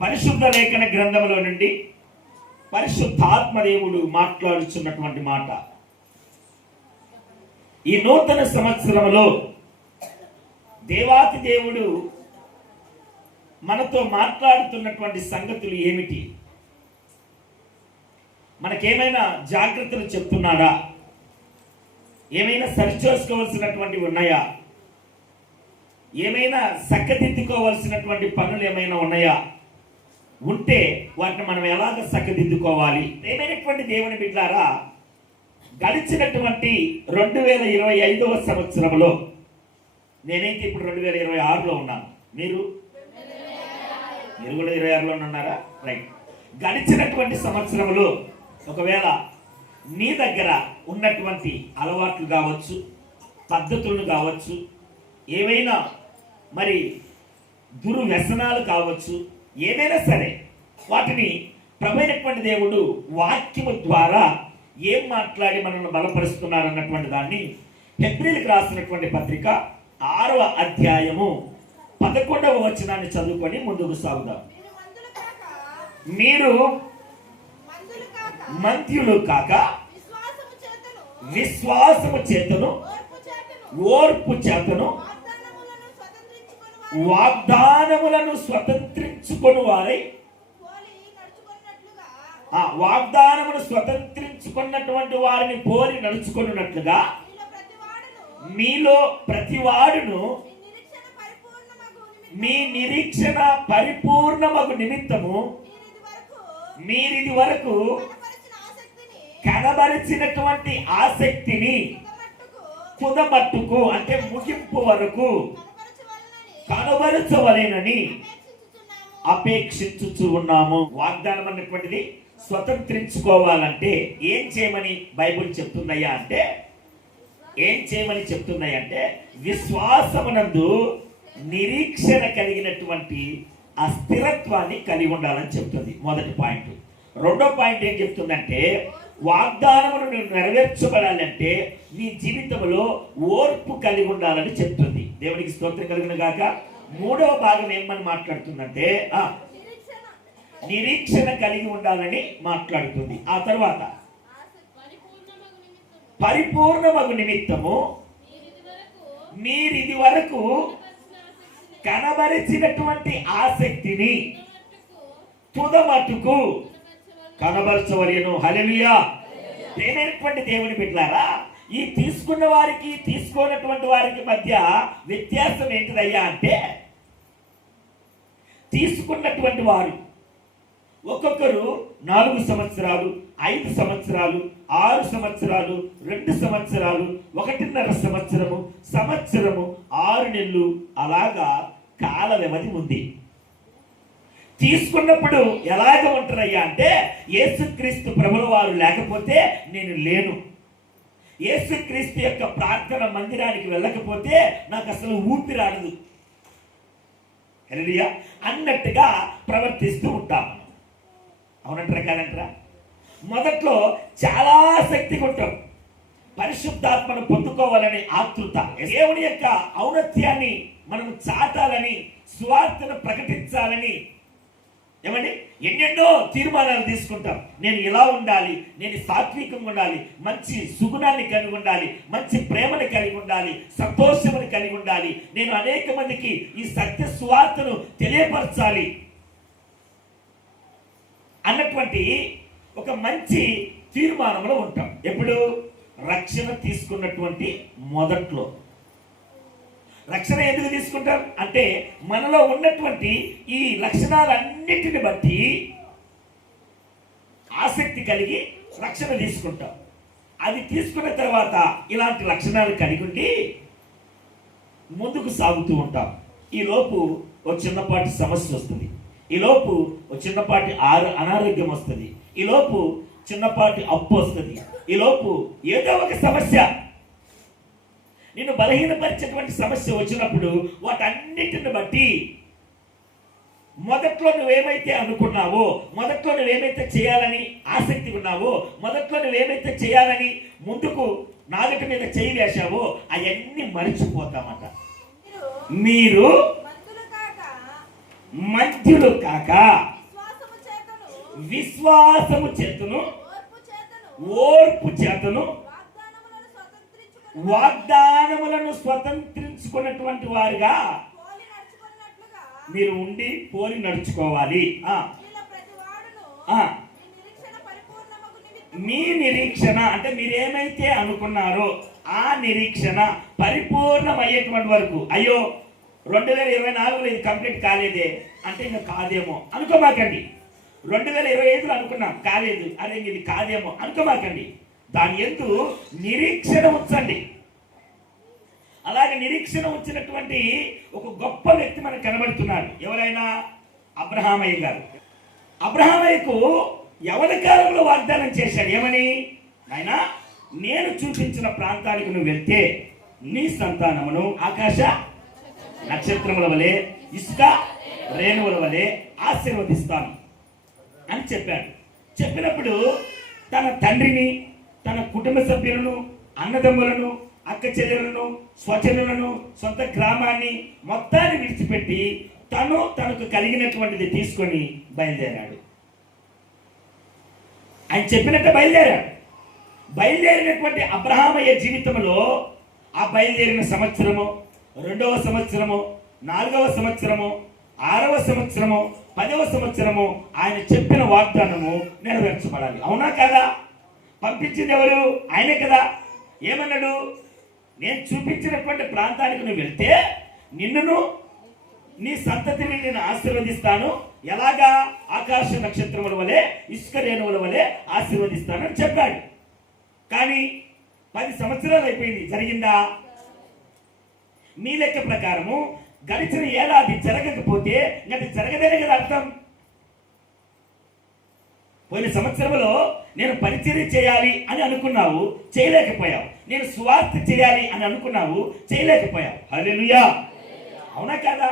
పరిశుద్ధ లేఖన గ్రంథంలో నుండి పరిశుద్ధాత్మదేవుడు మాట్లాడుచున్నటువంటి మాట. ఈ నూతన సంవత్సరంలో దేవాతి దేవుడు మనతో మాట్లాడుతున్నటువంటి సంగతులు ఏమిటి? మనకేమైనా జాగ్రత్తలు చెప్తున్నాడా? ఏమైనా సరిచేసుకోవాల్సినటువంటివి ఉన్నాయా? ఏమైనా చక్కదిద్దుకోవాల్సినటువంటి పనులు ఏమైనా ఉన్నాయా? ఉంటే వాటిని మనం ఎలాగ చక్కదిద్దుకోవాలి? ఏమైనటువంటి దేవుని బిడ్డలారా, గడిచినటువంటి 2025వ సంవత్సరంలో, నేనైతే ఇప్పుడు 2026లో ఉన్నాను. మీరు కూడా 26లో ఉన్నారా? రైట్. గడిచినటువంటి సంవత్సరంలో ఒకవేళ నీ దగ్గర ఉన్నటువంటి అలవాట్లు కావచ్చు, పద్ధతులను కావచ్చు, ఏవైనా మరి దుర్వ్యసనాలు కావచ్చు, ఏదైనా సరే వాటిని ప్రభువైనటువంటి దేవుడు వాక్యము ద్వారా ఏం మాట్లాడి మనల్ని బలపరుస్తున్నారు అన్నటువంటి దాన్ని హెబ్రీయులకు రాసినటువంటి పత్రిక 6వ అధ్యాయము 11వ వచనాన్ని చదువుకొని ముందుకు సాగుదాం. మీరు మంత్యులు కాక విశ్వాసము చేతను ఓర్పు చేతను వాగ్దానములను స్వతంత్రించుకొని వారై, వాగ్దానమును స్వతంత్రించుకున్నటువంటి వారిని పోలి నడుచుకున్నట్లుగా మీలో ప్రతివాడును మీ నిరీక్షణ పరిపూర్ణమగు నిమిత్తము మీరిది వరకు కనబరిచినటువంటి ఆసక్తిని కుదమట్టుకు, అంటే ముగింపు వరకు కనబరచవలేనని అపేక్షించుచు ఉన్నాము. వాగ్దానం అన్నటువంటిది స్వతంత్రించుకోవాలంటే ఏం చేయమని బైబిల్ చెప్తుందయ్యా అంటే, ఏం చేయమని చెప్తుందయ్యా అంటే, విశ్వాసమునందు నిరీక్షణ కలిగినటువంటి ఆ స్థిరత్వాన్ని కలిగి ఉండాలని చెప్తుంది. మొదటి పాయింట్. రెండో పాయింట్ ఏం చెప్తుందంటే, వాగ్దానమును నెరవేర్చబడాలంటే నీ జీవితంలో ఓర్పు కలిగి ఉండాలని చెప్తుంది. దేవునికి స్తోత్రం కలుగును గాక. మూడవ భాగం ఏమని మాట్లాడుతుందంటే, నిరీక్షణ కలిగి ఉండాలని మాట్లాడుతుంది. ఆ తర్వాత పరిపూర్ణమగు నిమిత్తము మీరిది వరకు కనబరిచినటువంటి ఆసక్తిని తుదమట్టుకు కనబరచవలేను. హల్లెలూయా. ప్రియమైనటువంటి దేవుని బిడ్డలారా, ఈ తీసుకున్న వారికి తీసుకోనటువంటి వారికి మధ్య వ్యత్యాసం ఏంటిదయ్యా అంటే, తీసుకున్నటువంటి వారు ఒక్కొక్కరు 4 సంవత్సరాలు, 5 సంవత్సరాలు, 6 సంవత్సరాలు, 2 సంవత్సరాలు, 1.5 సంవత్సరము, 6 నెలలు అలాగా కాల వ్యవధి ఉంది. తీసుకున్నప్పుడు ఎలాగ ఉంటారయ్యా అంటే, యేసుక్రీస్తు ప్రభుల వారు లేకపోతే నేను లేను, యేసుక్రీస్తు యొక్క ప్రార్థన మందిరానికి వెళ్ళకపోతే నాకు అసలు ఊపిరాడదు, హల్లెలూయా అన్నట్టుగా ప్రవర్తిస్తూ ఉంటాము. అవునంటారా కాదంటారా? మొదట్లో చాలా ఆసక్తిగా ఉంటాం, పరిశుద్ధాత్మను పొందుకోవాలని ఆతృత, దేవుని యొక్క ఔన్నత్యాన్ని మనం చాటాలని, సువార్తను ప్రకటించాలని, ఏమండి ఎన్నెన్నో తీర్మానాలు తీసుకుంటాం. నేను ఇలా ఉండాలి, నేను సాత్వికంగా ఉండాలి, మంచి సుగుణాన్ని కలిగి ఉండాలి, మంచి ప్రేమను కలిగి ఉండాలి, సంతోషమును కలిగి ఉండాలి, నేను అనేక మందికి ఈ సత్య సువార్తను తెలియపరచాలి అన్నటువంటి ఒక మంచి తీర్మానంలో ఉంటాం. ఎప్పుడు? రక్షణ తీసుకున్నటువంటి మొదట్లో. రక్షణ ఎందుకు తీసుకుంటాం అంటే, మనలో ఉన్నటువంటి ఈ లక్షణాలన్నిటిని బట్టి ఆసక్తి కలిగి రక్షణ తీసుకుంటాం. అది తీసుకున్న తర్వాత ఇలాంటి లక్షణాలు కలిగి ఉండి ముందుకు సాగుతూ ఉంటాం. ఈలోపు ఒక చిన్నపాటి సమస్య వస్తుంది, ఈలోపు ఒక చిన్నపాటి అనారోగ్యం వస్తుంది, ఈలోపు చిన్నపాటి అప్పు వస్తుంది, ఈలోపు ఏదో ఒక సమస్య, నిన్ను బలహీనపరిచేటువంటి సమస్య వచ్చినప్పుడు వాటన్నిటిని బట్టి మొదట్లో నువ్వేమైతే అనుకున్నావో, మొదట్లో నువ్వేమైతే చేయాలని ఆసక్తి ఉన్నావో, మొదట్లో నువ్వేమైతే చేయాలని ముందుకు నాలుక మీద చేయి వేశావో అవన్నీ మరిచిపోతామట. మీరు మధ్యులు కాక విశ్వాసము చేతను విశ్వాసము చేతును ఓర్పు చేతను ఓర్పు చేతను వాగ్దానములను స్వతంత్రించుకుని వాగ్దానములను స్వతంత్రించుకున్నటువంటి వారుగా పోలి నడుచుకున్నట్లుగా మీరు ఉండి పోలి నడుచుకోవాలి. వీళ్ళ ప్రతివాడును ఆ ఈ నిరీక్షణ పరిపూర్ణమగు నిమిత్తము మీ నిరీక్షణ అంటే మీరేమైతే అనుకున్నారో ఆ నిరీక్షణ పరిపూర్ణమయ్యేటువంటి వరకు, అయ్యో 2024లో ఇది కంప్లీట్ కాలేదే అంటే ఇంకా కాదేమో అనుకోమాకండి. 2025లో అనుకున్నాం కాలేదు, అదే ఇది కాదేమో అనుకోమాకండి. దాని యందు నిరీక్షణ ఉంచండి. అలాగే నిరీక్షణ ఉంచినటువంటి ఒక గొప్ప వ్యక్తి మనకు కనబడుతున్నారు. ఎవరైనా అబ్రహామయ్య గారు. అబ్రహామయ్యకు యవన కాలంలో వాగ్దానం చేశాడు. ఏమని? నాయనా, నేను చూపించిన ప్రాంతానికి నువ్వు వెళ్తే నీ సంతానమును ఆకాశ నక్షత్రముల వలె ఇసుక రేణువుల వలె ఆశీర్వదిస్తాను అని చెప్పాడు. చెప్పినప్పుడు తన తండ్రిని, తన కుటుంబ సభ్యులను, అన్నదమ్ములను, అక్క చెల్లెలను, స్వజనులను, సొంత గ్రామాన్ని మొత్తాన్ని విడిచిపెట్టి తనకు కలిగినటువంటిది తీసుకొని బయలుదేరాడు. ఆయన చెప్పినట్టు బయలుదేరాడు. బయలుదేరినటువంటి అబ్రహామయ్య జీవితంలో ఆ బయలుదేరిన సంవత్సరము, 2వ సంవత్సరము, 4వ సంవత్సరము, 6వ సంవత్సరము, 10వ సంవత్సరము ఆయన చెప్పిన వాగ్దానము నెరవేర్చబడాలి. అవునా కదా? పంపించింది ఎవరు? ఆయనే కదా. ఏమన్నాడు? నేను చూపించినటువంటి ప్రాంతానికి నువ్వు వెళ్తే నిన్నును నీ సంతతిని నేను ఆశీర్వదిస్తాను. ఎలాగా? ఆకాశ నక్షత్రముల వలె ఇసుక రేణువుల వలె ఆశీర్వదిస్తానని చెప్పాడు. కానీ 10 సంవత్సరాలు అయిపోయింది. జరిగిందా? మీ లెక్క ప్రకారము గడిచిన ఏడాది జరగకపోతే అది జరగదనే కదా అర్థం. పోయిన సంవత్సరంలో నేను పరిచర్య చేయాలి అని అనుకున్నావు, చేయలేకపోయావు. నేను సువార్త చేయాలి అని అనుకున్నావు, చేయలేకపోయావు. హల్లెలూయా. అవునా కదా?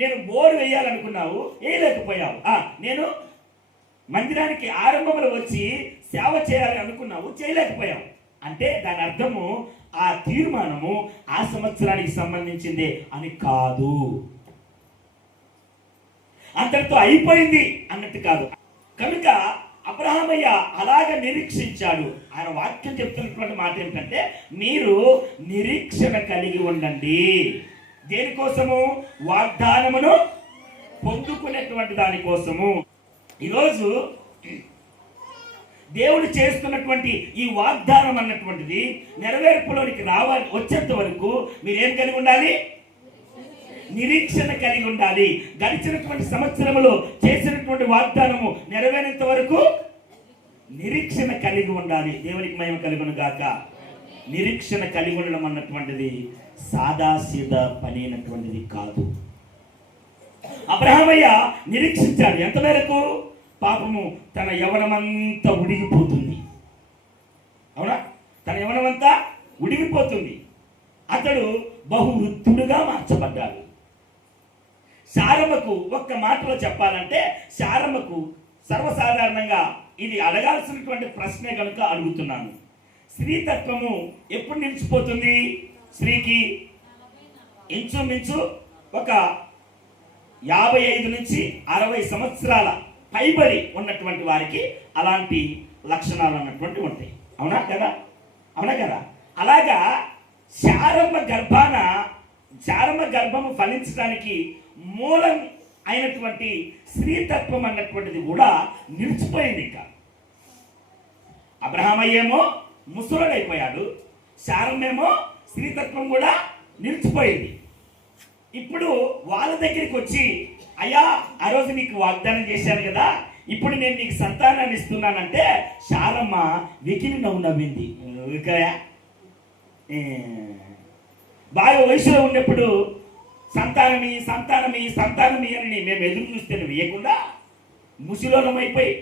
నేను బోరు వేయాలనుకున్నావు, వేయలేకపోయావు. నేను మందిరానికి ఆరంభంలో వచ్చి సేవ చేయాలి అనుకున్నావు, చేయలేకపోయావు. అంటే దాని అర్థము ఆ తీర్మానము ఆ సంవత్సరానికి సంబంధించింది అని కాదు. అంతటితో అయిపోయింది అన్నట్టు కాదు. కనుక అబ్రహామయ్య అలాగ నిరీక్షించాడు. ఆయన వాక్యం చెప్తున్నటువంటి మాట ఏమిటంటే, మీరు నిరీక్షణ కలిగి ఉండండి. దేనికోసము? వాగ్దానమును పొందుకునేటువంటి దానికోసము. ఈరోజు దేవుడు చేస్తున్నటువంటి ఈ వాగ్దానం అన్నటువంటిది నెరవేర్పులోనికి వచ్చేంత వరకు మీరేం కలిగి ఉండాలి? నిరీక్షణ కలిగి ఉండాలి. గడిచినటువంటి సంవత్సరంలో చేసినటువంటి వాగ్దానము నెరవేరేంత వరకు నిరీక్షణ కలిగి ఉండాలి. దేవునికి మహిమ కలుగును గాక. నిరీక్షణ కలిగి ఉండడం అన్నటువంటిది సాదాసీదా పని అయినటువంటిది కాదు. అబ్రహామయ్య నిరీక్షించాడు. ఎంత మేరకు? పాపము తన యవనమంతా ఉడిగిపోతుంది. అవునా? తన యవనమంతా ఉడిగిపోతుంది. అతడు బహువృద్ధుడుగా మార్చబడ్డాడు. శారమ్మకు ఒక్క మాటలో చెప్పాలంటే, శారమ్మకు సర్వసాధారణంగా ఇది అడగాల్సినటువంటి ప్రశ్నే కనుక అడుగుతున్నాను. స్త్రీతత్వము ఎప్పుడు నిలిచిపోతుంది? స్త్రీకి ఇంచుమించు ఒక 55 నుంచి 60 సంవత్సరాల పైబడి ఉన్నటువంటి వారికి అలాంటి లక్షణాలు అన్నటువంటి ఉంటాయి. అవునా కదా? అవునా కదా? అలాగా శారమ్మ గర్భము ఫలించడానికి మూలం అయినటువంటి స్త్రీతత్వం అన్నటువంటిది కూడా నిలిచిపోయింది. ఇంకా అబ్రహామయ్యేమో ముసలుడైపోయాడు, శారమ్మేమో స్త్రీతత్వం కూడా నిలిచిపోయింది. ఇప్పుడు వాళ్ళ దగ్గరికి వచ్చి, అయ్యా ఆ రోజు నీకు వాగ్దానం చేశాను కదా, ఇప్పుడు నేను నీకు సంతానాన్ని ఇస్తున్నానంటే శారమ్మ వెకిలి నవ్వింది. బాగా వయసులో ఉన్నప్పుడు సంతానమి అని మేము ఎదురు చూస్తే వేయకుండా ముసిలోనమైపోయి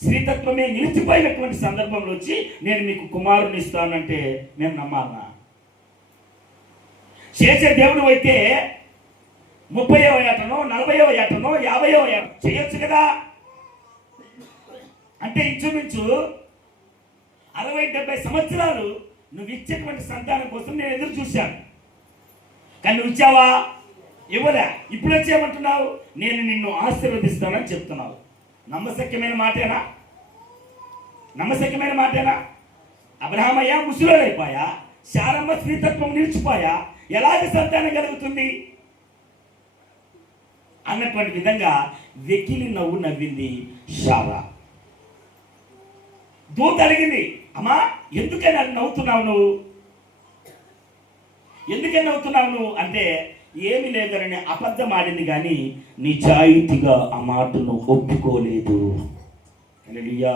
స్త్రీతత్వమే నిలిచిపోయినటువంటి సందర్భంలో వచ్చి నేను మీకు కుమారుని ఇస్తానంటే మేము నమ్మాలా? చేసే దేవుడు అయితే 30వ ఏటనో 40వ ఏటనో 50వ ఏట చేయొచ్చు కదా. అంటే ఇంచుమించు 60-70 సంవత్సరాలు నువ్వు ఇచ్చేటువంటి సంతానం కోసం నేను ఎదురు చూశాను. కానీ నువ్వు ఇచ్చావా? ఇవ్వలే. ఇప్పుడు వచ్చేయమంటున్నావు, నేను నిన్ను ఆశీర్వదిస్తానని చెప్తున్నావు. నమ్మశక్యమైన మాటేనా? నమ్మశక్యమైన మాటేనా? అబ్రహామయ్య ముసలోడైపోయా, శారమ్మ స్త్రీతత్వం నిలిచిపోయా, ఎలాగ సంతానం కలుగుతుంది అన్నటువంటి విధంగా వెకిలి నవ్వు నవ్వింది శారా. దూత అడిగింది, అమ్మా ఎందుకని అది నవ్వుతున్నావు నువ్వు, ఎందుకని నవ్వుతున్నావు నువ్వు అంటే, ఏమి లేదని అబద్ధం ఆడింది కానీ నిజాయితీగా ఆ మాటను ఒప్పుకోలేదు. హల్లెలూయా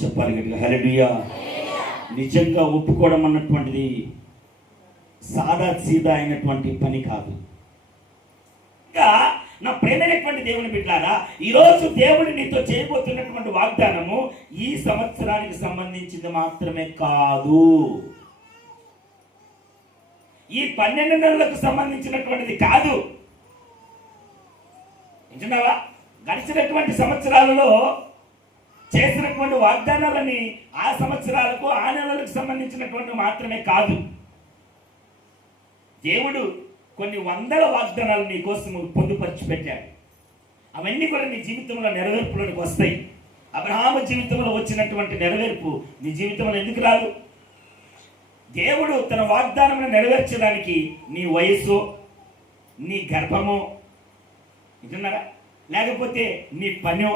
చెప్పాలి గట్టిగా, హల్లెలూయా. నిజంగా ఒప్పుకోవడం అన్నటువంటిది సాదా సీదా అయినటువంటి పని కాదు. ఇంకా నా ప్రేమైనటువంటి దేవుని బిడ్డలారా, ఈరోజు దేవుడు నీతో చేయబోతున్నటువంటి వాగ్దానము ఈ సంవత్సరానికి సంబంధించింది మాత్రమే కాదు, ఈ 12 నెలలకు సంబంధించినటువంటిది కాదు. వింటున్నావా? గడిచినటువంటి సంవత్సరాలలో చేసినటువంటి వాగ్దానాలని ఆ సంవత్సరాలకు ఆ నెలలకు సంబంధించినటువంటి మాత్రమే కాదు. దేవుడు కొన్ని వందల వాగ్దానాలు నీ కోసం పొందుపరిచి పెట్టాడు. అవన్నీ కూడా నీ జీవితంలో నెరవేర్పులోనికి వస్తాయి. అబ్రహాము జీవితంలో వచ్చినటువంటి నెరవేర్పు నీ జీవితంలో ఎందుకు రాదు? దేవుడు తన వాగ్దానం నెరవేర్చడానికి నీ వయస్సు, నీ గర్భమో, వింటున్నారా, లేకపోతే నీ పనో,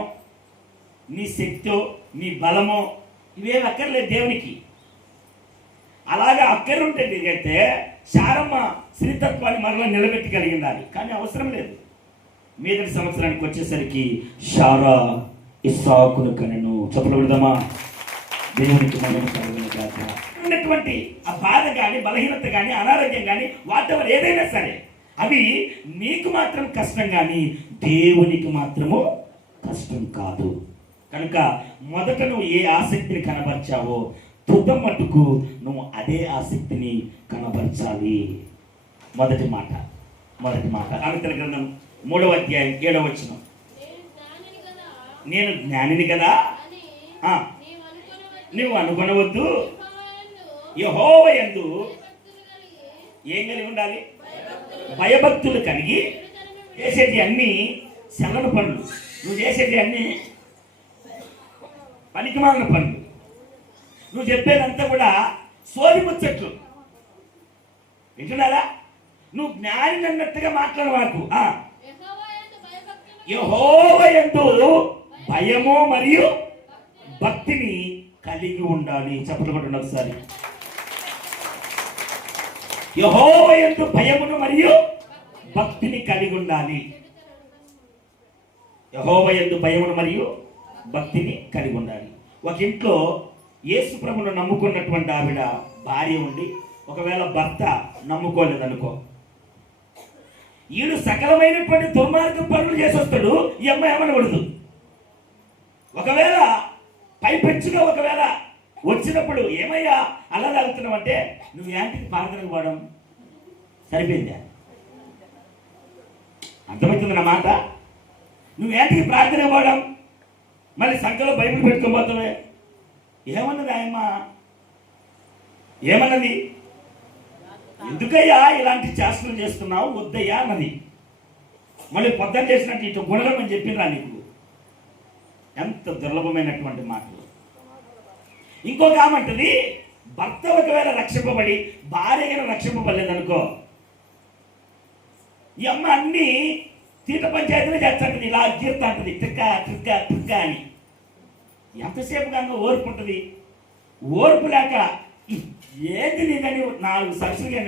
నీ శక్తో, నీ బలమో, ఇవేమి అక్కర్లేదు దేవునికి. అలాగా అక్కరుంటే అయితే శారమ్మ స్త్రీతత్వాన్ని మరలా నిలబెట్టగలిగిందాలి, కానీ అవసరం లేదు. మీదటి సంవత్సరానికి వచ్చేసరికి శారా ఇస్సాకును కనెను. చెప్పబడదామా? దేవునికి మహిమ కలుగును గాక. ఉన్నటువంటి ఆ బాధ కానీ, బలహీనత కానీ, అనారోగ్యం కానీ, వాటెవర్ ఏదైనా సరే అవి నీకు మాత్రం కష్టం కానీ దేవునికి మాత్రము కష్టం కాదు. కనుక మొదట నువ్వు ఏ ఆసక్తిని కనబర్చావో తుద మట్టుకు నువ్వు అదే ఆసక్తిని కనబరచాలి. మొదటి మాట సామెతల గ్రంథం 3వ అధ్యాయం 7వ వచనం. నేను జ్ఞానిని కదా నువ్వు అనుకొనవద్దు, యెహోవా యందు ఏం కలిగి ఉండాలి? భయభక్తులు కలిగి చేసేటి అన్ని చల్లని పనులు, నువ్వు చేసేటి అన్ని పనికిమాలిన పనులు, నువ్వు చెప్పేదంతా కూడా సోది ముచ్చట్లు. వింటున్నారా? నువ్వు జ్ఞాని అన్నట్టుగా మాట్లాడవాకు. యెహోవా యందు భయము మరియు భక్తిని కలిగి ఉండాలి. చెప్పట్లు కొట్టండి ఒకసారి. యెహోవా యందు భయమును మరియు భక్తిని కలిగి ఉండాలి. యెహోవా యందు భయమును మరియు భక్తిని కలిగి ఉండాలి. ఒక ఇంట్లో యేసు ప్రభువును నమ్ముకున్నటువంటి ఆవిడ భార్య ఉండి, ఒకవేళ భర్త నమ్ముకోలేదనుకో, ఈడు సకలమైనటువంటి దుర్మార్గం పనులు చేసి వస్తాడు, ఈ అమ్మాయి ఏమనకూడదు. ఒకవేళ పైపెచ్చుగా ఒకవేళ వచ్చినప్పుడు, ఏమయ్యా అలా తాగుతున్నావు అంటే, నువ్వు యాంటికి ప్రార్థనకు పోవడం సరిపోయిందా? అర్థమవుతుంది నా మాట? నువ్వు యాంటికి ప్రార్థనకు పోవడం, మళ్ళీ సంఖ్యలో బైబిల్ పెట్టుకోబోతావే. ఏమన్నది ఆయమ్మ? ఏమన్నది? ఎందుకయ్యా ఇలాంటి చేష్టలు చేస్తున్నావు, వద్దయ్యా అన్నది. మళ్ళీ పొద్దున చేసినట్టు ఇటు గుణగం అని చెప్పిందా నీకు? ఎంత దుర్లభమైనటువంటి మాటలు. ఇంకొక ఆమంటది, భర్త ఒకవేళ రక్షింపబడి భార్యగా రక్షింపబడలేదనుకో, ఈ అమ్మ అన్ని తీట పంచాయతీలో చేస్తుంటది, ఇలా గీర్తా అంటది, ట్రిక్కా ట్రిక్కా ట్రిక్కా అని. ఎంతసేపు కనుక ఓర్పు ఉంటుంది. ఓర్పు లేక ఏంది నీదని 4 సరుసులుగా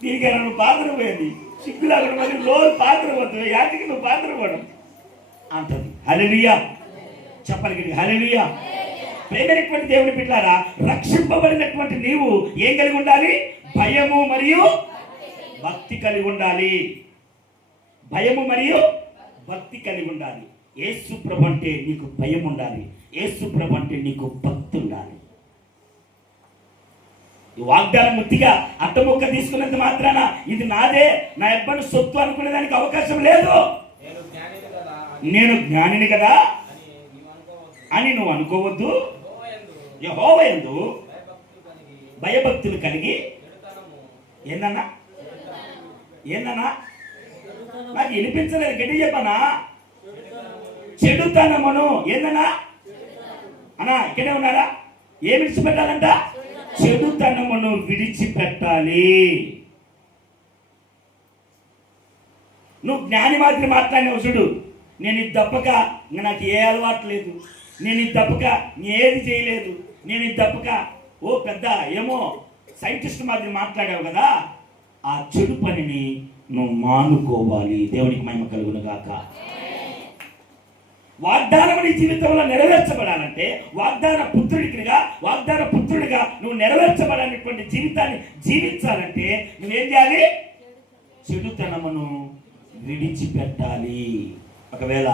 దీనికైనా నువ్వు పాత్ర పోయింది, సిగ్గులాగా మళ్ళీ రోజు పాత్ర పోతుంది, యాటికి నువ్వు పాత్ర పోవడం అంటది. హల్లెలూయా చెప్పాలి, హల్లెలూయా. ప్రేమైనటువంటి దేవుని బిడ్డలారా, రక్షింపబడినటువంటి నీవు ఏం కలిగి ఉండాలి? భయము మరియు భక్తి కలిగి ఉండాలి. భయము మరియు భక్తి కలిగి ఉండాలి. యేసు ప్రభు అంటే నీకు భయం ఉండాలి, యేసు ప్రభు అంటే నీకు భక్తి ఉండాలి. ఈ వాగ్దానం ముట్టిగా అట్టముక్క తీసుకున్నంత మాత్రాన ఇది నాదే, నా అబ్బాయి సొత్తు అనుకునే దానికి అవకాశం లేదు. నేను జ్ఞానిని కదా అని నువ్వు అనుకోవద్దు. యెహోవా యందు భయభక్తులు కలిగి ఏందన్నా ఏందన్నా? నాకు వినిపించలేదు, గట్టి చెప్పనా? చెడుతనమును ఏందన్నా అన్నా? ఇక్కడే ఉన్నారా? ఏం విడిచిపెట్టాలంట? చెడుతనమును విడిచిపెట్టాలి. నువ్వు జ్ఞాని మాదిరి మాట్లాడినావు చూడు, నేను ఇది తప్పక ఇంకా నాకు ఏ అలవాటు లేదు, నేను ఇది తప్పక ఏది చేయలేదు, నేను ఇది తప్పక ఓ పెద్ద ఏమో సైంటిస్ట్ మాదిరి మాట్లాడావు కదా, ఆ చెడు పనిని నువ్వు మానుకోవాలి. దేవునికి మహిమ కలుగును గాక. వాగ్దానం నీ జీవితంలో నెరవేర్చబడాలంటే వాగ్దాన పుత్రుడిగా నువ్వు నెరవేర్చబడాలనేటువంటి జీవితాన్ని జీవించాలంటే నువ్వేం చేయాలి? చెడుతనమును విడిచిపెట్టాలి. ఒకవేళ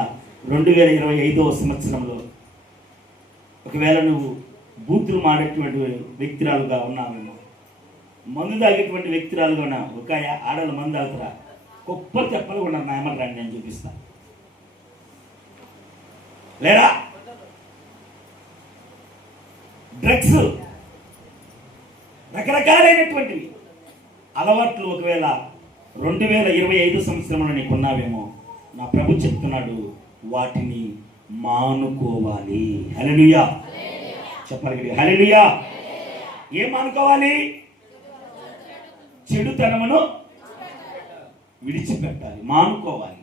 2025వ సంవత్సరంలో ఒకవేళ నువ్వు బూతులు మాడేటువంటి వ్యక్తిరాలుగా ఉన్నావేమో, మందు తాగేటువంటి వ్యక్తిరాలుగా ఉన్నావు. ఒక ఆడవాళ్ళు మందు తాగుతారా? గొప్పలు చెప్పలు ఉన్నారు. నా ఏమన్నా రండి, నేను చూపిస్తాను. లేదా డ్రగ్స్, రకరకాలైనటువంటివి అలవాట్లు ఒకవేళ 2025 సంవత్సరంలో నీకు ఉన్నావేమో, నా ప్రభు చెప్తున్నాడు వాటిని మానుకోవాలి. హల్లెలూయా చెప్పాలి. హల్లెలూయా. ఏం మానుకోవాలి? చెడుతనమును విడిచిపెట్టాలి, మానుకోవాలి.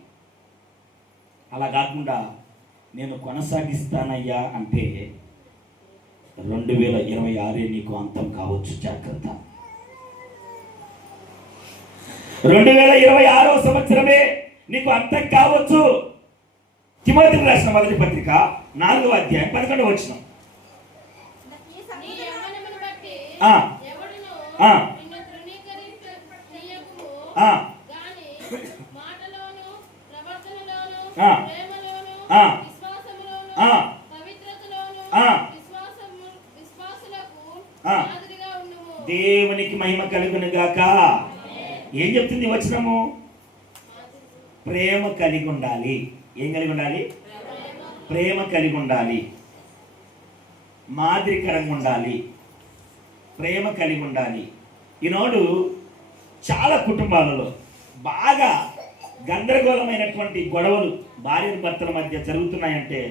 అలా కాకుండా నేను కొనసాగిస్తానయ్యా అంటే 2026 నీకు అంతం కావచ్చు. జాగ్రత్త. 2026వ సంవత్సరమే నీకు అంతం కావచ్చు. తిమోతికి రాసిన మొదటి పత్రిక 4వ అధ్యాయం 11వ వచనం. ఈ నీ సంగతి యవ్వనమును బట్టి ఆ. ఎవడును ఆ. నిన్ను తృణీకరించనీయకుము ఆ. గాని మాటలోను ప్రవర్తనలోను ఆ. ప్రేమలోను ఆ. విశ్వాసములోను ఆ. పవిత్రతలోను ఆ. విశ్వాసులకు ఆ. మాదిరిగా ఉండుము. దేవునికి మహిమ కలుగును గాక. ఏం చెప్తుంది ఈ వచనము? ప్రేమ కలిగి ఉండాలి. ఏం కలిగి ఉండాలి? ప్రేమ కలిగి ఉండాలి. మాదిరికరంగా ఉండాలి. ప్రేమ కలిగి ఉండాలి. ఈనాడు చాలా కుటుంబాలలో బాగా గందరగోళమైనటువంటి గొడవలు భార్య భర్తల మధ్య జరుగుతున్నాయంటే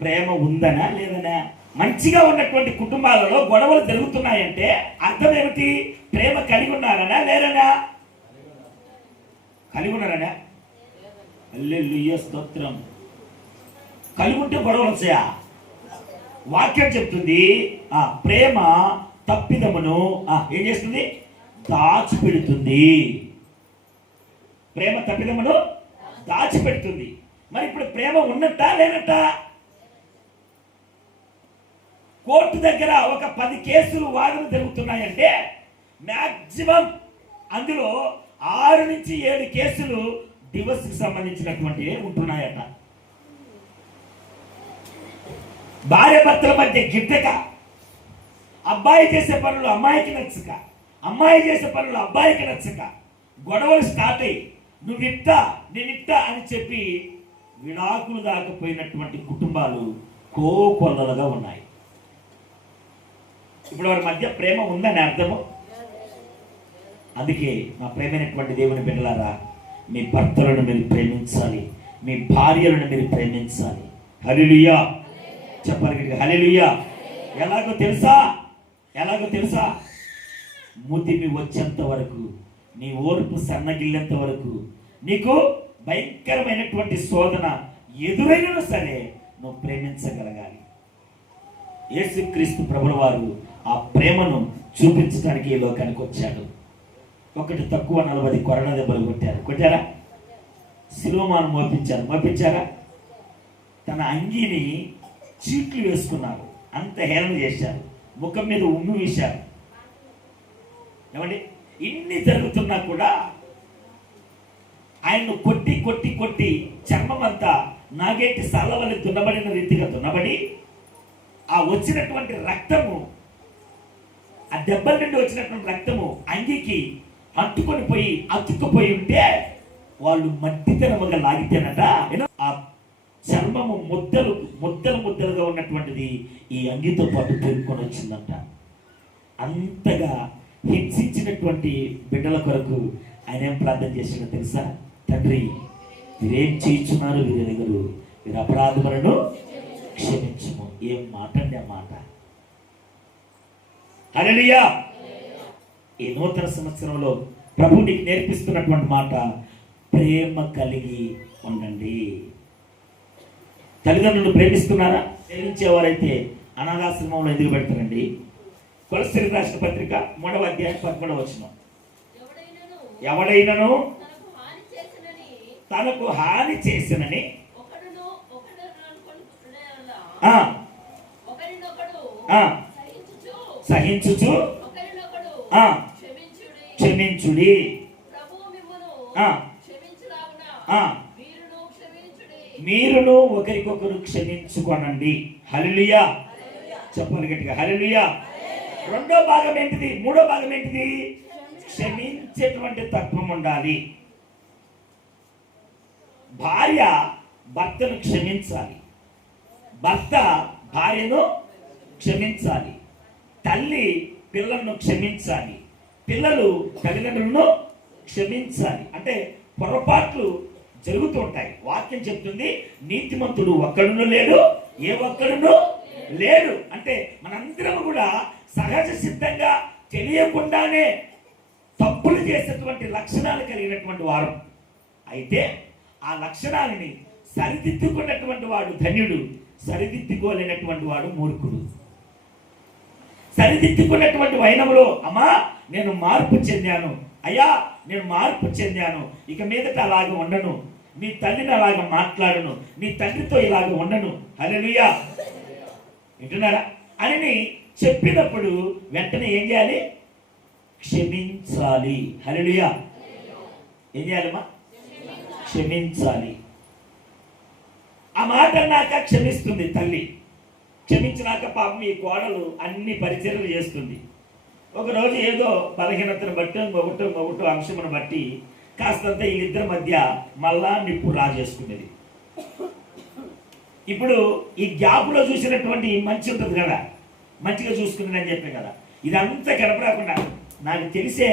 ప్రేమ ఉందనా లేదనా? మంచిగా ఉన్నటువంటి కుటుంబాలలో గొడవలు జరుగుతున్నాయంటే అర్థం ఏమిటి? ప్రేమ కలిగి ఉన్నారనా లేరనా? కలిగి ఉన్నారనా? హల్లెలూయా స్తోత్రం. కలిగి ఉంటే గొడవలు వచ్చాయా? వాక్యం చెప్తుంది ఆ ప్రేమ తప్పిదమును ఏం చేస్తుంది? దాచిపెడుతుంది. ప్రేమ తప్పిదమును దాచిపెడుతుంది. మరి ఇప్పుడు ప్రేమ ఉన్నట్టా లేనట్టా? కోర్టు దగ్గర ఒక 10 కేసులు వాదన జరుగుతున్నాయంటే మ్యాక్సిమం అందులో 6 నుంచి 7 కేసులు డివోర్స్కి సంబంధించినటువంటి ఉంటున్నాయట. భార్య భర్తల మధ్య గిట్టక, అబ్బాయి చేసే పనులు అమ్మాయికి నచ్చక, అమ్మాయి చేసే పనులు అబ్బాయికి నచ్చక గొడవలు స్టార్ట్ అయ్యి నువ్విట్టా నేనిట్టా అని చెప్పి విడాకులు దాకపోయినటువంటి కుటుంబాలు కోకొల్లలుగా ఉన్నాయి. ఇప్పుడు వారి మధ్య ప్రేమ ఉందని అర్థము. అందుకే నా ప్రేమైనటువంటి దేవుని బిడ్డలారా, మీ భర్తలను మీరు ప్రేమించాలి, మీ భార్యలను మీరు ప్రేమించాలి. హల్లెలూయా చెప్పాలి. హల్లెలూయా. ఎలాగో తెలుసా? ముదిమి వచ్చేంత వరకు, నీ ఓర్పు సన్నగిల్లేంత వరకు, నీకు భయంకరమైనటువంటి శోధన ఎదురైనా సరే నువ్వు ప్రేమించగలగాలి. యేసుక్రీస్తు ప్రభుల వారు ఆ ప్రేమను చూపించడానికి ఈ లోకానికి వచ్చాడు. ఒకటి తక్కువ 40 కొరడా దెబ్బలు కొట్టారా? శిలువమాను మోపించారా? తన అంగీని చీట్లు వేసుకున్నారు, అంత హేళన చేశారు, ముఖం మీద ఉమ్మి వేశారు. ఏమండి, ఇన్ని జరుగుతున్నా కూడా ఆయన్ను కొట్టి కొట్టి కొట్టి చర్మం అంతా నాగేటి సల్లవలి దున్నబడిన రీతిగా దున్నబడి ఆ వచ్చినటువంటి రక్తము, ఆ దెబ్బల నుండి వచ్చినటువంటి రక్తము అంగికి అతుక్కుపోయి ఉంటే వాళ్ళు మట్టితనముగా లాగితేనట ఆ చర్మము ముద్దలుగా ఉన్నటువంటిది ఈ అంగితో పాటు పేర్కొని వచ్చిందంట. అంతగా హింసించినటువంటి బిడ్డల కొరకు ఆయన ఏం ప్రార్థన చేసినా తెలుసా? తండ్రి, వీరేం చేయించున్నారు, వీరి దగ్గర వీరి అపరాధములను క్షమించుము. ఏం మాట అండి ఆ మాట! హల్లెలూయా! ఈ నూతన సంవత్సరంలో ప్రభు నీకు నేర్పిస్తున్నటువంటి మాట, ప్రేమ కలిగి ఉండండి. తల్లిదండ్రులు ప్రేమిస్తున్నారా? ప్రేమించేవారైతే అనాథాశ్రమంలో ఎందుకు పెడతారండి? కొలస్సీలు రాసిన పత్రిక 3వ అధ్యాయం 11వ వచనం. ఎవడైనను తనకు హాని చేసినని సహించుచు క్షమించుడి. మీరును ఒకరికొకరు క్షమించుకోనండి. హల్లెలూయా! చెప్పాలి గట్టిగా, హల్లెలూయా! రెండో భాగం ఏంటిది? మూడో భాగం ఏంటిది? క్షమించేటువంటి తత్వం ఉండాలి. భార్య భర్తను క్షమించాలి, భర్త భార్యను క్షమించాలి, తల్లి పిల్లలను క్షమించాలి, పిల్లలు తల్లిదండ్రులను క్షమించాలి. అంటే పొరపాట్లు జరుగుతూ ఉంటాయి. వాక్యం చెప్తుంది, నీతిమంతుడు ఒక్కడును లేడు, ఏ ఒక్కడును లేడు. అంటే మనందరం కూడా సహజ సిద్ధంగా తెలియకుండానే తప్పులు చేసేటువంటి లక్షణాలు కలిగినటువంటి వారు. అయితే ఆ లక్షణాలని సరిదిద్దుకున్నటువంటి వాడు ధన్యుడు, సరిదిద్దుకోలేనటువంటి వాడు మూర్ఖుడు. సరిదిద్దుకున్నటువంటి వైనంలో, అమ్మా నేను మార్పు చెందాను, అయ్యా నేను మార్పు చెందాను, ఇక మీదట అలాగే ఉండను, నీ తల్లిని అలాగ మాట్లాడను, నీ తండ్రితో ఇలాగ ఉండను, హల్లెలూయా వింటున్నారా అని చెప్పినప్పుడు వెంటనే ఏం చేయాలి? క్షమించాలి. హల్లెలూయా! ఏం చేయాలమ్మా? క్షమించాలి. ఆ మాట అన్నాక క్షమిస్తుంది తల్లి. క్షమించినాక పాపం ఈ కోడలు అన్ని పరిచర్యలు చేస్తుంది. ఒకరోజు ఏదో బలహీనతను బట్టి ఇంకొకటి అంశమును బట్టి కాస్తంత వీళ్ళిద్దరి మధ్య మళ్ళా నిప్పు రాజేసుకునేది. ఇప్పుడు ఈ గ్యాప్లో చూసినటువంటి మంచి ఉంటుంది కదా, మంచిగా చూసుకునేది అని చెప్పాను కదా, ఇదంతా కనపడకుండా నాకు తెలిసే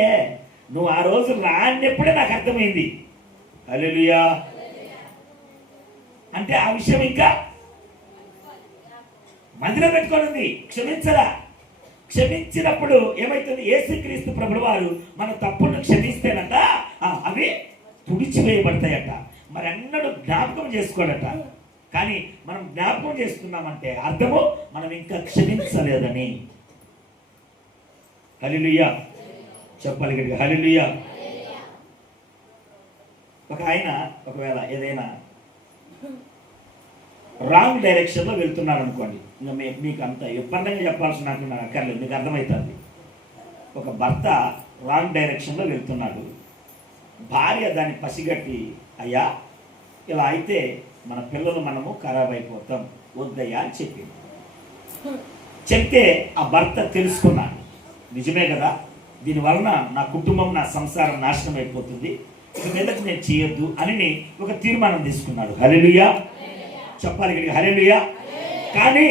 నువ్వు ఆ రోజు రాన్నప్పుడే నాకు అర్థమైంది. హల్లెలూయా! అంటే ఆ విషయం ఇంకా మందిలో పెట్టుకోనుంది. క్షమించరా? క్షమించినప్పుడు ఏమైతుంది? యేసుక్రీస్తు ప్రభువు వారు మన తప్పులను క్షమిస్తేనట అవి తుడిచివేయబడతాయట. మరి అన్నడు జ్ఞాపకం చేసుకోడట. కానీ మనం జ్ఞాపకం చేసుకున్నామంటే అర్థము మనం ఇంకా క్షమించలేదని. హల్లెలూయా! చెప్పాలి గట్టిగా, హల్లెలూయా! ఒక ఆయన ఒకవేళ ఏదైనా రాంగ్ డైరెక్షన్లో వెళ్తున్నాడు అనుకోండి, ఇంకా మీకు అంత ఇబ్బందిగా చెప్పాల్సిన నాకు అక్కర్లేదు, మీకు అర్థమవుతుంది. ఒక భర్త రాంగ్ డైరెక్షన్లో వెళ్తున్నాడు, భార్య దాన్ని పసిగట్టి, అయ్యా ఇలా అయితే మన పిల్లలు మనము ఖరాబ్ అయిపోతాం, వద్దయ్యా అని చెప్పింది. చెప్తే ఆ భర్త తెలుసుకున్నాడు, నిజమే కదా, దీనివలన నా కుటుంబం నా సంసారం నాశనం అయిపోతుంది, ఇక మీదకి నేను చేయొద్దు అని ఒక తీర్మానం తీసుకున్నాడు. హల్లెలూయా! చెప్పాలి గట్టిగా, హల్లెలూయా! కానీ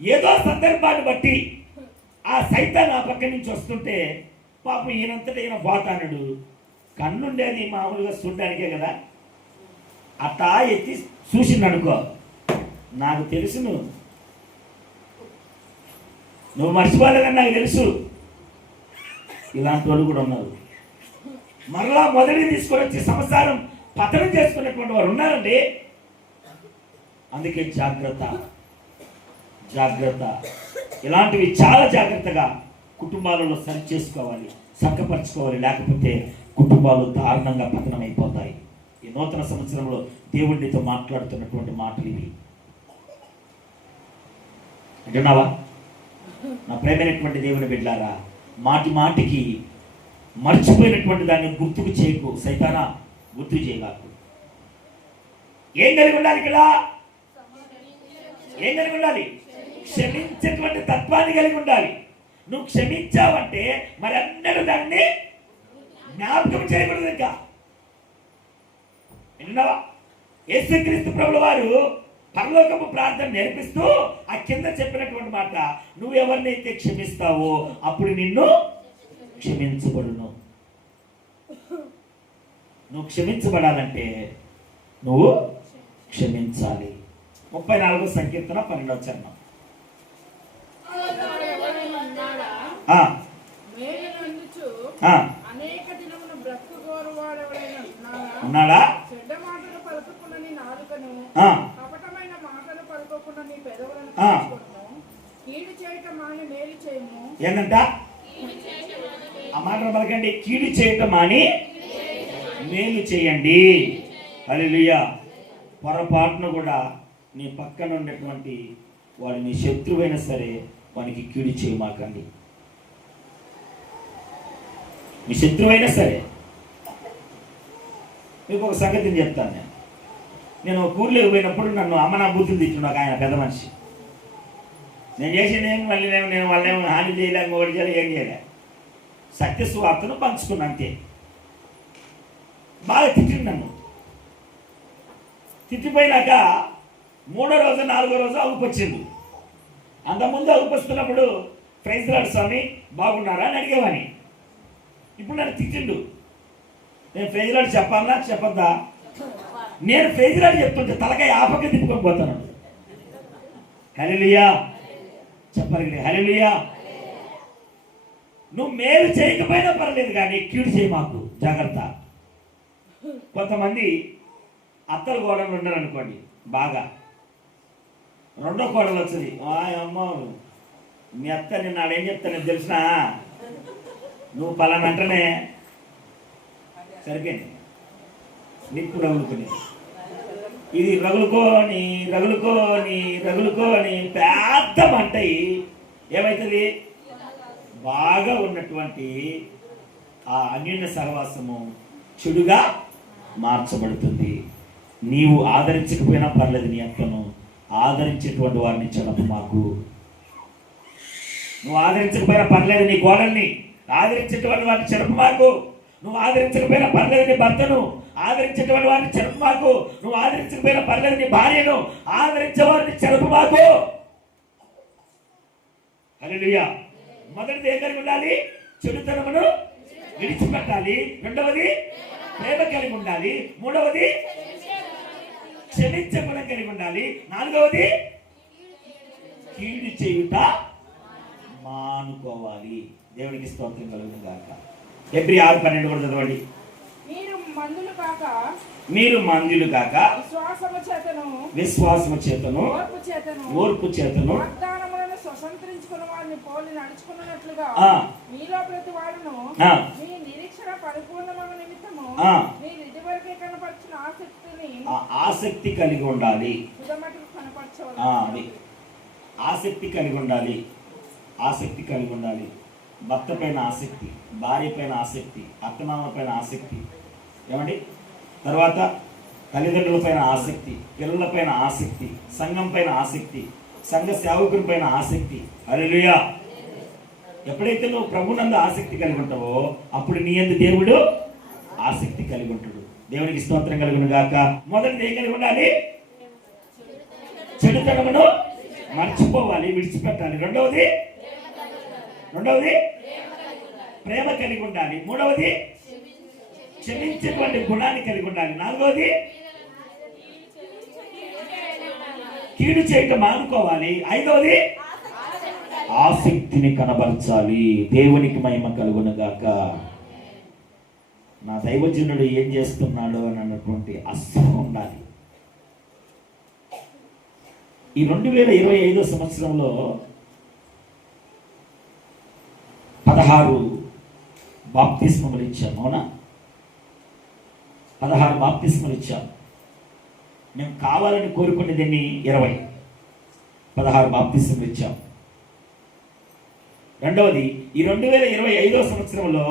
ఏదో సందర్భాన్ని బట్టి ఆ సైతాన్ ఆ పక్క నుంచి వస్తుంటే పాపం ఈయనంతటా ఈయన పోతానుడు, కన్నుండేది మామూలుగా చూడడానికే కదా, అట్టా ఎత్తి చూసింది అనుకో, నాకు తెలుసు నువ్వు మర్చిపోలేదని నాకు తెలుసు. ఇలాంటి వాళ్ళు కూడా ఉన్నారు. మరలా మొదటి తీసుకొని వచ్చి సంసారం పతనం చేసుకున్నటువంటి వారు ఉన్నారండి. అందుకే జాగ్రత్త, జాగ్రత్త. ఇలాంటివి చాలా జాగ్రత్తగా కుటుంబాలలో సరి చేసుకోవాలి, చక్కపరచుకోవాలి, లేకపోతే కుటుంబాలు దారుణంగా పతనం అయిపోతాయి. ఈ నూతన సంవత్సరంలో దేవుడితో మాట్లాడుతున్నటువంటి మాటలు ఇవి. అంటున్నావా? నా ప్రేమైనటువంటి దేవుని బిడ్డలారా, మాటి మాటికి మర్చిపోయినటువంటి దాన్ని గుర్తుకు చేయకు. సైతానా, గుర్తు చేయగాకు. ఏం కలిగి ఉండాలి ఇక్కడ? ఏం కలిగి ఉండాలి? క్షమించేటువంటి తత్వాన్ని కలిగి ఉండాలి. నువ్వు క్షమించావంటే మరి అన్నడు దాన్ని జ్ఞాపకం చేయకూడదు. ఇంకా విన్నావా? యేసుక్రీస్తు ప్రభువు వారు పరలోకపు ప్రార్థన నేర్పిస్తూ ఆ కింద చెప్పినటువంటి మాట, నువ్వు ఎవరినైతే క్షమిస్తావో అప్పుడు నిన్ను క్షమించబడును. నువ్వు క్షమించబడాలంటే నువ్వు క్షమించాలి. 34 సంకీర్తన 12వ చరణం. అలాంటి ఎవరైనా ఉన్నాడా? ఆ, మేలునందుచు ఆ, అనేక దినమున బ్రతుకుగోరువాడెవడైనా ఉన్నాడా? చెడ్డ మాటలు పలుకుకున్న నీ నాలుకను, ఆ, కపటమైన మాటలు పలుకోకుండా నీ పెదవులను ఆ. కాచుకొనుము. కీడు చేయటం మాని మేలు చేయము. ఏంటంట? ఆ మాటలు పలకండి. కీడు చేయటం మాని మేలు చేయండి. హల్లెలూయా. పొరపాటును కూడా నీ పక్కన ఉన్నటువంటి వాడు నీ శత్రువైనా సరే వానికి కీడు చేయమాకండి. మీ శత్రువైనా సరే. మీకు ఒక సంగతిని చెప్తాను. నేను ఊర్లోకి పోయినప్పుడు నన్ను అమ్మనా బూతులు తిట్టున్నాక ఆయన పెద్ద మనిషి. నేను చేసిందేమి మళ్ళీ నేను వాళ్ళేమో హాని చేయలేక ఒకటి చేయలే, ఏం చేయలే. సత్య సువార్తను పంచుకున్నా అంతే. బాగా తిట్టింది నన్ను. తిట్టిపోయినాక 3వ రోజు 4వ రోజు అవుపొచ్చింది. అంతకుముందు అవుపొస్తున్నప్పుడు ప్రైజ్ లార్డ్ స్వామి బాగున్నారా అని అడిగేవాని. ఇప్పుడు నన్ను తిట్టిండు. నేను ప్రైజ్ లార్డ్ చెప్పాలా చెప్పద్దా? నేను ప్రైజ్ లార్డ్ చెప్తుంటే తలకాయ ఆపక తిప్పుకొని పోతాను. హల్లెలూయా చెప్పాలి. హల్లెలూయా. నువ్వు మేలు చేయకపోయినా పర్లేదు కానీ కీడు చేయి మాకు, జాగ్రత్త. కొంతమంది అత్తలు కోడలు ఉన్నారు అనుకోండి, బాగా రెండో కోడలు వచ్చింది. అమ్మ మీ అత్త నిన్న నాడేం చెప్తాను తెలిసినా, నువ్వు పలానంటనే సరిపోయింది. నిప్పు రగులుకుని ఇది రగులుకోని రగులుకోని రగులుకోని పెద్ద మంటయి ఏమవుతుంది? బాగా ఉన్నటువంటి ఆ అన్యోన్య సహవాసము చెడుగా మార్చబడుతుంది. నీవు ఆదరించకపోయినా పర్లేదు, నీ అక్కను ఆదరించేటువంటి వారిని చెడపు మాకు. నువ్వు ఆదరించకపోయినా పర్లేదు నీ కోడల్ని, ఆదరించేటువంటి వారిని చెడపు మాకు. నువ్వు ఆదరించకపోయినా పర్లేదు నీ భర్తను, ఆదరించేటువంటి వారిని చెడపు మాకు. నువ్వు ఆదరించకపోయినా పర్లేదు నీ భార్యను, ఆదరించే వారిని చెడపు మాకు. హల్లెలూయా. మొదటిది ఏం కలిగి ఉండాలి? చెడుతనమును విడిచిపెట్టాలి. రెండవది ప్రేమ కలిగి ఉండాలి. మూడవది క్షమించే గుణం కలిగి ఉండాలి. నాలుగవది కీడు చేయుట మానుకోవాలి. దేవునికి స్తోత్రం కలుగును గాక. హెబ్రీ 6:12 కూడా చదవండి. మీరు మందులు కాక విశ్వాసము చేతను ఓర్పు చేతను వాగ్దానములను స్వతంత్రించుకున్న వారిని పోలి నడుచుకున్నట్లుగా మీలో ప్రతి వాడును మీ నిరీక్షణ పరిపూర్ణమైన నిమిత్తము మీరు ఇదివరకే కనపరిచిన ఆసక్తి కలిగి ఉండాలి. సుధమటుకు కనపరచవాలి. ఆసక్తి కలిగి ఉండాలి. ఆసక్తి కలిగి ఉండాలి. భర్త పైన ఆసక్తి, భార్య పైన ఆసక్తి, అత్తమామ పైన ఆసక్తి, ఏమండి, తర్వాత తల్లిదండ్రుల పైన ఆసక్తి, పిల్లల పైన ఆసక్తి, సంఘం పైన ఆసక్తి, సంఘ సేవకుల పైన ఆసక్తి. హల్లెలూయా. ఎప్పుడైతే నువ్వు ప్రభునందు ఆసక్తి కలిగి ఉంటావో అప్పుడు నీ యందు దేవుడు ఆసక్తి కలిగి ఉంటాడు. దేవునికి స్తోత్రం కలుగును గాక. మొదటిది ఏం కలిగి ఉండాలి? చెడుతనమును మర్చిపోవాలి, విడిచిపెట్టాలి. రెండవది ప్రేమ కలిగి ఉండాలి. మూడవది క్షమించేటువంటి గుణాన్ని కలిగి ఉండాలి. నాలుగవది కీడు చేయటం మానుకోవాలి. ఐదవది ఆసక్తిని కనబరచాలి. దేవునికి మహిమ కలుగును గాక. నా దైవజనుడు ఏం చేస్తున్నాడు అని అన్నటువంటి అస్సలు ఉండాలి. ఈ 2025 సంవత్సరంలో 16 బాప్తిస్మములు ఇచ్చాం. అవునా? 16 బాప్తిస్మలు ఇచ్చాం. మేము కావాలని కోరుకునేదాన్ని 20. 16 బాప్తిస్మలు ఇచ్చాం. రెండవది, ఈ 2025 సంవత్సరంలో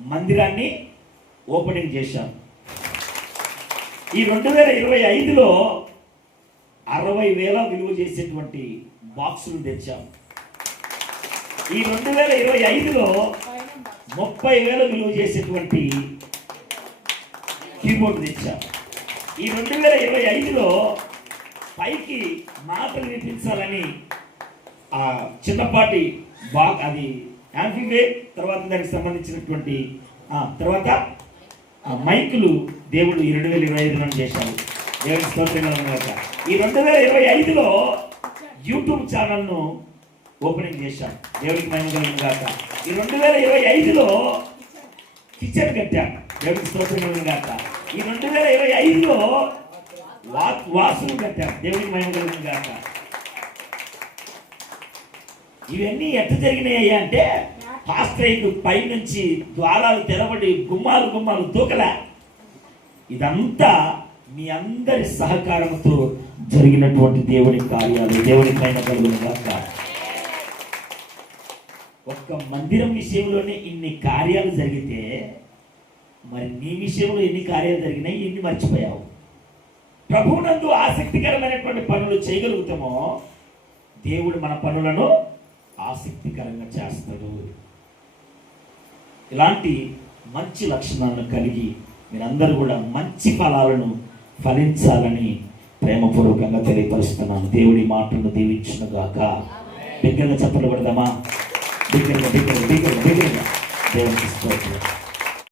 మందిరాన్ని ఓపెనింగ్ చేశాం. ఈ 2025లో 60,000 విలువ చేసేటువంటి బాక్సులు తెచ్చాం. ఈ 2025లో 30,000 విలువ చేసేటువంటి కీబోర్డ్ తెచ్చాం. ఈ 2025లో పైకి మాటలు వినిపించాలని చిన్నపాటి అది యాంఫివే, తర్వాత దానికి సంబంధించినటువంటి తర్వాత మైకులు దేవుడు ఈ 2025లో చేశాడు. దేవుడి స్తోత్రం కనుక ఈ 2025లో యూట్యూబ్ ఛానల్ను ఓపెనింగ్ చేశాం. దేవుడికి మహిమ కలుగును గాక. ఈ 2025లో కిచెన్ కట్టాం. దేవుడికి స్తోత్రం కలుగును గాక. ఈ 2025లో వాసులు కట్టాం. దేవుడికి మహిమ కలుగును గాక. ఇవన్నీ ఎట్లా జరిగినాయి అంటే పాస్ట్రైకు పైనుంచి ద్వారాలు తెరబడి గుమ్మాలు తూకలా. ఇదంతా మీ అందరి సహకారంతో జరిగినటువంటి దేవుని కార్యాలు. దేవునికి మహిమ కలుగును గాక. ఒక్క మందిరం విషయంలోనే ఇన్ని కార్యాలు జరిగితే మరి నీ విషయంలో ఎన్ని కార్యాలు జరిగినాయి, ఎన్ని మర్చిపోయావు? ప్రభువునందు ఆసక్తికరమైనటువంటి పనులు చేయగలుగుతామో దేవుడు మన పనులను ఆసక్తికరంగా చేస్తాడు. ఇలాంటి మంచి లక్షణాలను కలిగి మీరందరూ కూడా మంచి ఫలాలను ఫలించాలని ప్రేమపూర్వకంగా తెలియపరుస్తున్నాను. దేవుడి మాటలను దీవించును గాక. బిగ్గరగా చప్పట్లు కొడదామా? బిగ్గరగా దేవునికి స్తోత్రం.